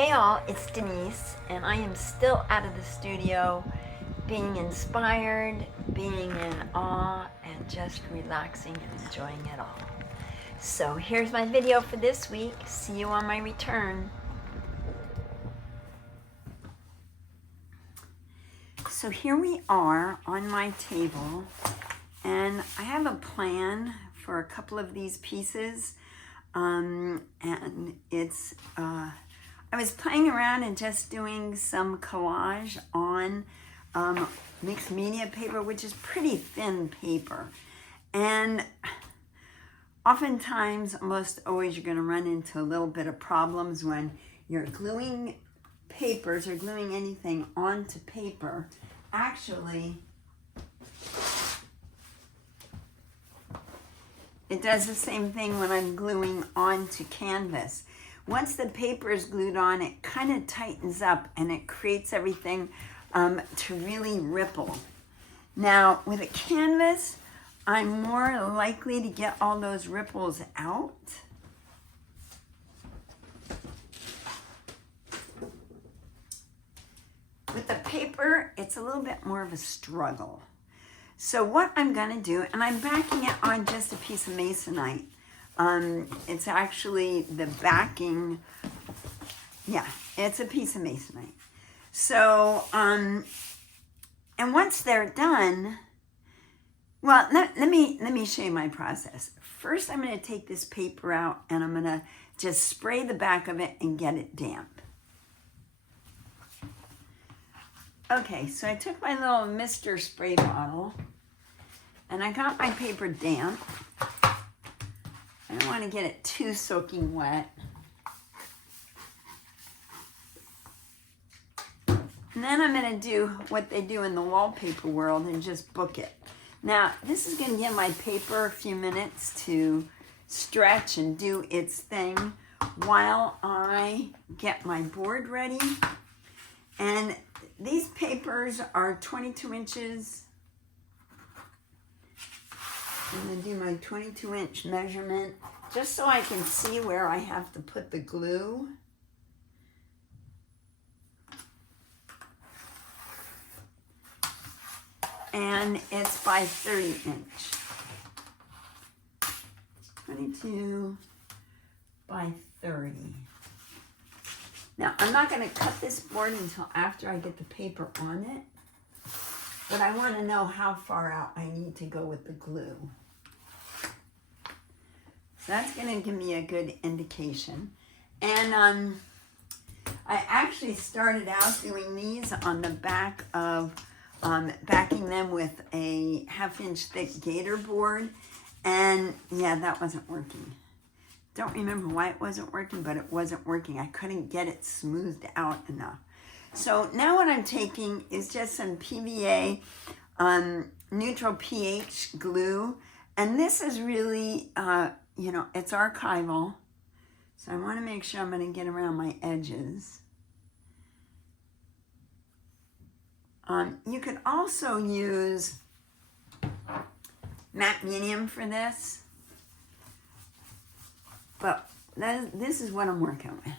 Hey all, it's Denise, and I am still out of the studio, being inspired, being in awe, and just relaxing and enjoying it all. So here's my video for this week. See you on my return. So here we are on my table, and I have a plan for a couple of these pieces, and it's I was playing around and just doing some collage on mixed media paper, which is pretty thin paper. And oftentimes, almost always, you're going to run into a little bit of problems when you're gluing papers or gluing anything onto paper. Actually, it does the same thing when I'm gluing onto canvas. Once the paper is glued on, it kind of tightens up and it creates everything to really ripple. Now, with a canvas, I'm more likely to get all those ripples out. With the paper, it's a little bit more of a struggle. So what I'm gonna do, and I'm backing it on just a piece of masonite. It's actually the backing, yeah, it's a piece of masonite. So, and once they're done, well, let me show you my process. First, I'm gonna take this paper out and I'm gonna just spray the back of it and get it damp. Okay, so I took my little Mr. spray bottle and I got my paper damp. I don't want to get it too soaking wet. And then I'm going to do what they do in the wallpaper world and just book it. Now, this is going to give my paper a few minutes to stretch and do its thing while I get my board ready. And these papers are 22 inches. I'm going to do my 22-inch measurement just so I can see where I have to put the glue. And it's by 30 inch. 22 by 30. Now, I'm not going to cut this board until after I get the paper on it, but I want to know how far out I need to go with the glue. So that's going to give me a good indication. And I actually started out doing these on the back of, backing them with a 1/2 inch thick gator board. And yeah, that wasn't working. Don't remember why it wasn't working, but it wasn't working. I couldn't get it smoothed out enough. So now what I'm taking is just some PVA neutral pH glue. And this is really, it's archival. So I want to make sure I'm going to get around my edges. You could also use matte medium for this. But this is what I'm working with.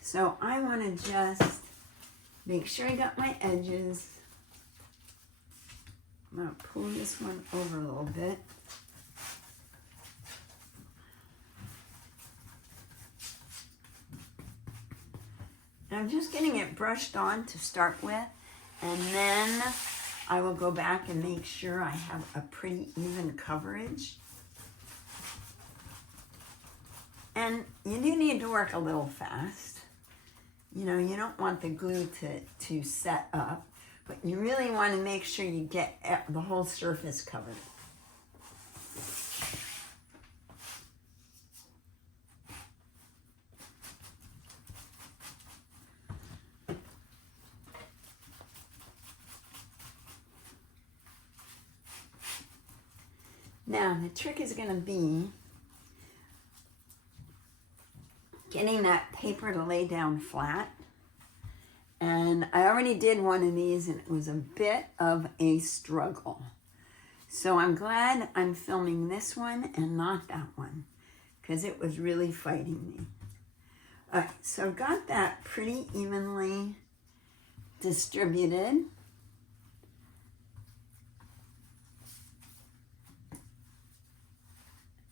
So I want to just make sure I got my edges. I'm going to pull this one over a little bit. And I'm just getting it brushed on to start with. And then I will go back and make sure I have a pretty even coverage. And you do need to work a little fast. You know, you don't want the glue to set up, but you really want to make sure you get the whole surface covered. Now, the trick is going to be getting that paper to lay down flat. And I already did one of these and it was a bit of a struggle. So I'm glad I'm filming this one and not that one, because it was really fighting me. Alright, so got that pretty evenly distributed.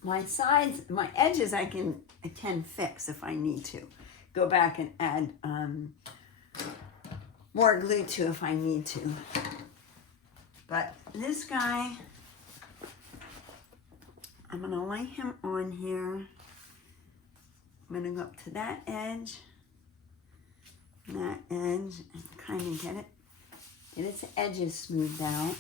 My sides, my edges I can fix if I need to. Go back and add more glue to if I need to. But this guy, I'm gonna lay him on here. I'm gonna go up to that edge, and kind of get its edges smoothed out.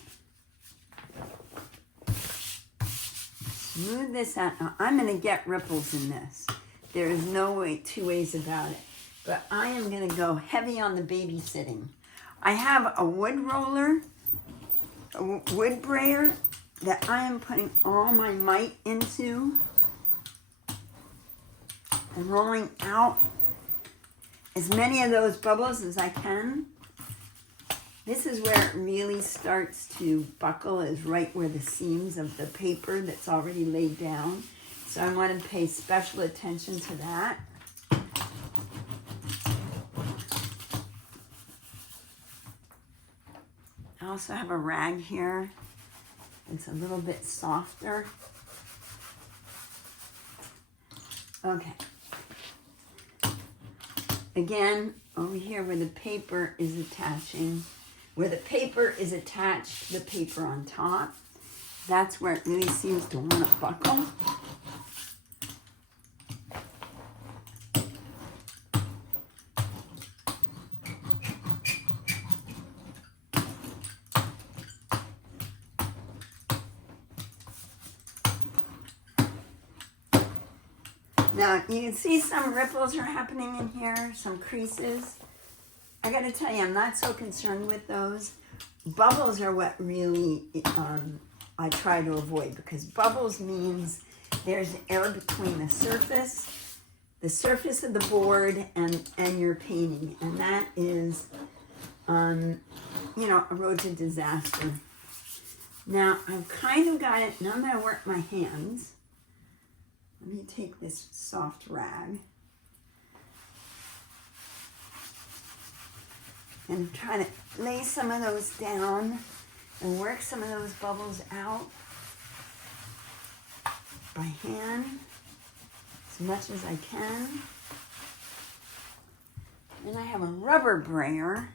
Smooth this out. Now, I'm gonna get ripples in this. There is no two ways about it. But I am gonna go heavy on the babysitting. I have a wood roller, a wood brayer that I am putting all my might into and rolling out as many of those bubbles as I can. This is where it really starts to buckle, is right where the seams of the paper that's already laid down. So I want to pay special attention to that. I also have a rag here. It's a little bit softer. Okay. Again, over here where the paper is attaching, where the paper is attached to the paper on top, that's where it really seems to want to buckle. Now, you can see some ripples are happening in here, some creases. I gotta tell you, I'm not so concerned with those. Bubbles are what really I try to avoid, because bubbles means there's air between the surface of the board and your painting. And that is, you know, a road to disaster. Now, I've kind of got it. Now I'm gonna work my hands. Let me take this soft rag and try to lay some of those down and work some of those bubbles out by hand as much as I can. Then I have a rubber brayer.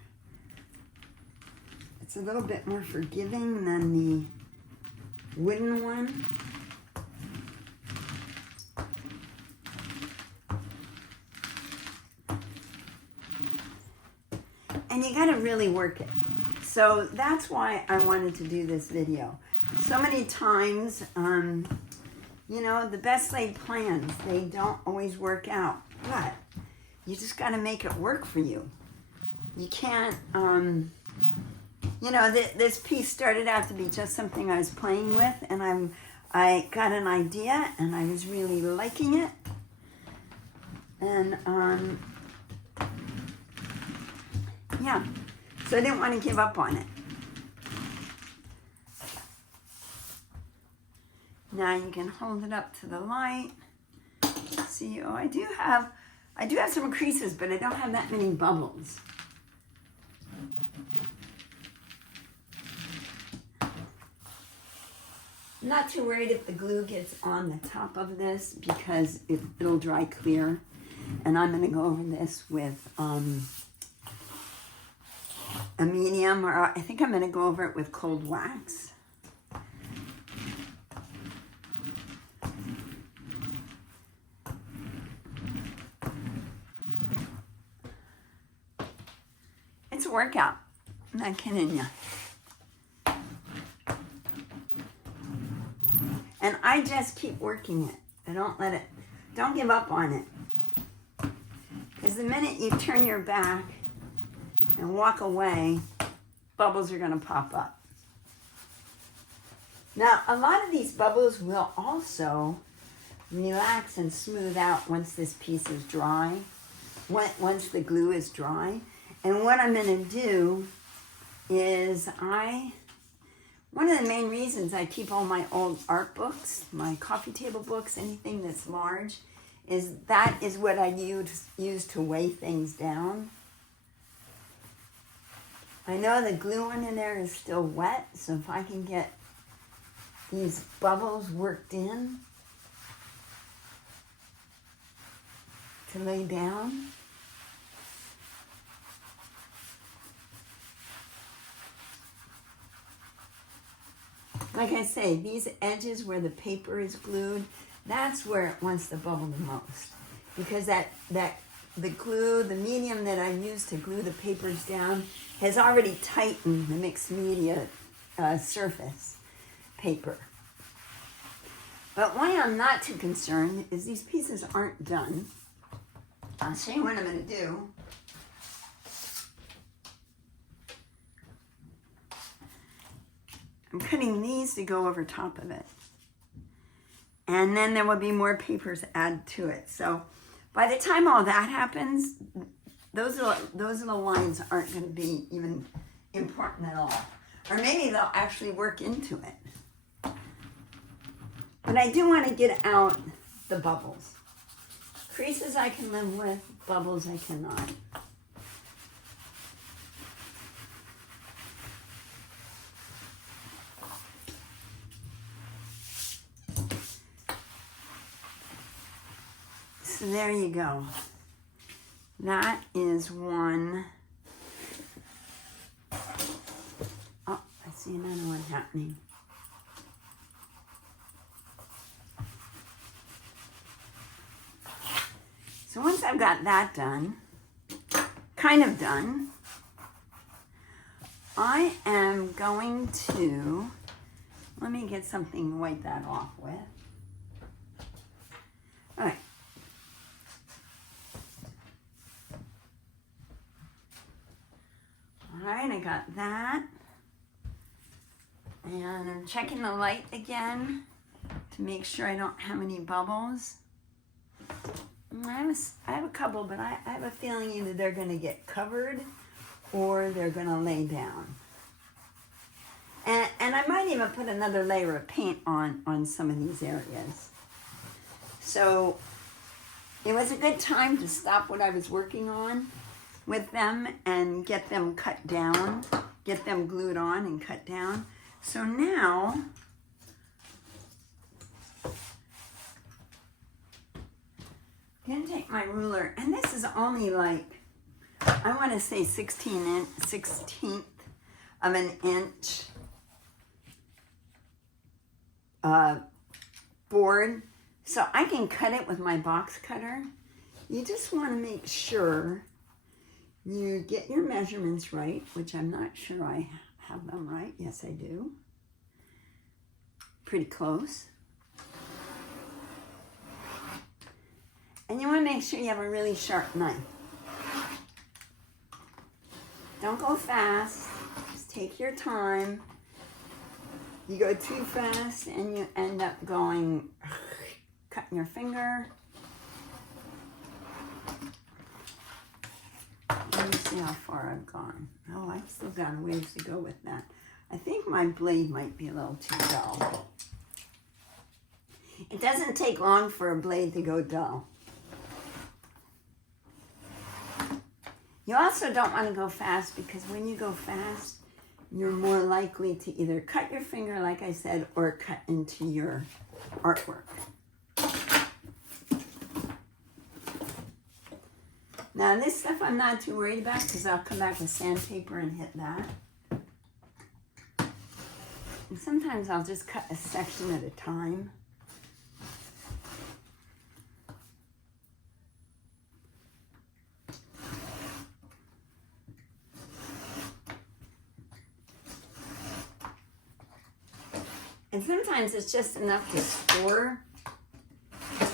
It's a little bit more forgiving than the wooden one. And you gotta really work it. So that's why I wanted to do this video. So many times, you know, the best laid plans, they don't always work out. But you just gotta make it work for you. You can't, you know, this piece started out to be just something I was playing with, and I got an idea, and I was really liking it. And, yeah, so I didn't want to give up on it. Now you can hold it up to the light. See, oh, I do have some creases, but I don't have that many bubbles. I'm not too worried if the glue gets on the top of this, because it'll dry clear. And I'm going to go over this with a medium, or I think I'm going to go over it with cold wax. It's a workout. I'm not kidding you. And I just keep working it. I don't give up on it. Because the minute you turn your back and walk away, bubbles are going to pop up. Now, a lot of these bubbles will also relax and smooth out once this piece is dry, once the glue is dry. And what I'm going to do is one of the main reasons I keep all my old art books, my coffee table books, anything that's large, is what I use to weigh things down. I know the glue in there is still wet, so if I can get these bubbles worked in to lay down. Like I say, these edges where the paper is glued, that's where it wants to bubble the most. Because the glue, the medium that I use to glue the papers down has already tightened the mixed media surface paper. But why I'm not too concerned is these pieces aren't done. I'll show you what I'm going to do. I'm cutting these to go over top of it. And then there will be more papers added to it. So by the time all that happens, those little lines aren't going to be even important at all. Or maybe they'll actually work into it. But I do want to get out the bubbles. Creases I can live with, bubbles I cannot. So there you go. That is one. Oh, I see another one happening. So once I've got that done, kind of done, I am going to, let me get something to wipe that off with. All right. All right, I got that. And I'm checking the light again to make sure I don't have any bubbles. I have a couple, but I have a feeling either they're going to get covered or they're going to lay down. And I might even put another layer of paint on some of these areas. So it was a good time to stop what I was working on with them and get them cut down, get them glued on and cut down. So now, I'm gonna take my ruler, and this is only like, I want to say 16th of an inch board, so I can cut it with my box cutter. You just want to make sure you get your measurements right, which I'm not sure I have them right. Yes, I do. Pretty close. And you want to make sure you have a really sharp knife. Don't go fast. Just take your time. You go too fast and you end up going, cutting your finger. Let me see how far I've gone. Oh, I've still got a ways to go with that. I think my blade might be a little too dull. It doesn't take long for a blade to go dull. You also don't want to go fast because when you go fast, you're more likely to either cut your finger, like I said, or cut into your artwork. Now this stuff I'm not too worried about because I'll come back with sandpaper and hit that. And sometimes I'll just cut a section at a time. And sometimes it's just enough to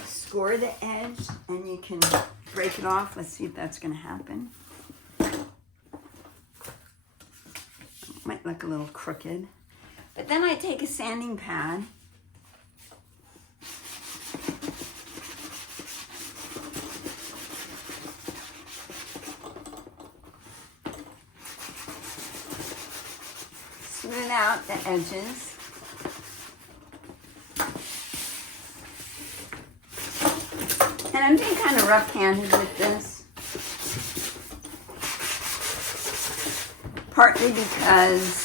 score the edge, and you can break it off. Let's see if that's going to happen. Might look a little crooked. But then I take a sanding pad smooth out the edges. And And I'm being kind of rough-handed with this. Partly because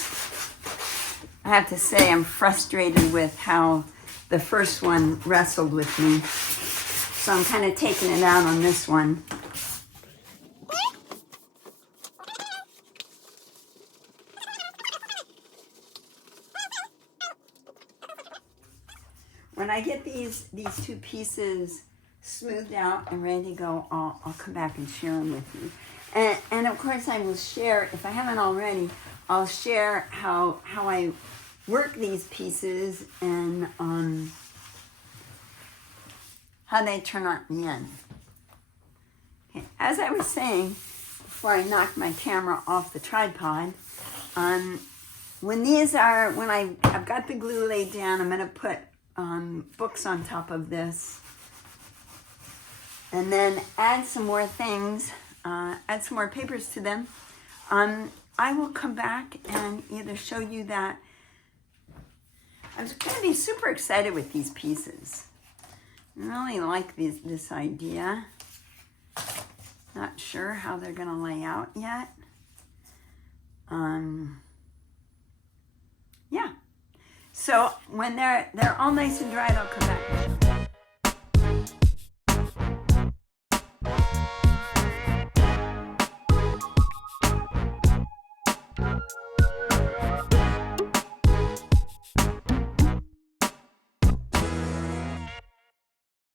I have to say I'm frustrated with how the first one wrestled with me. So I'm kind of taking it out on this one. When I get these two pieces smoothed out and ready to go, I'll come back and share them with you. And of course I will share, if I haven't already, I'll share how I work these pieces and how they turn out in the end. Okay. As I was saying, before I knocked my camera off the tripod, when I've got the glue laid down, I'm going to put books on top of this, and then add some more things, add some more papers to them. I will come back and either show you that. I was going to be super excited with these pieces. I really like this idea. Not sure how they're going to lay out yet. Yeah. So when they're all nice and dried, I'll come back.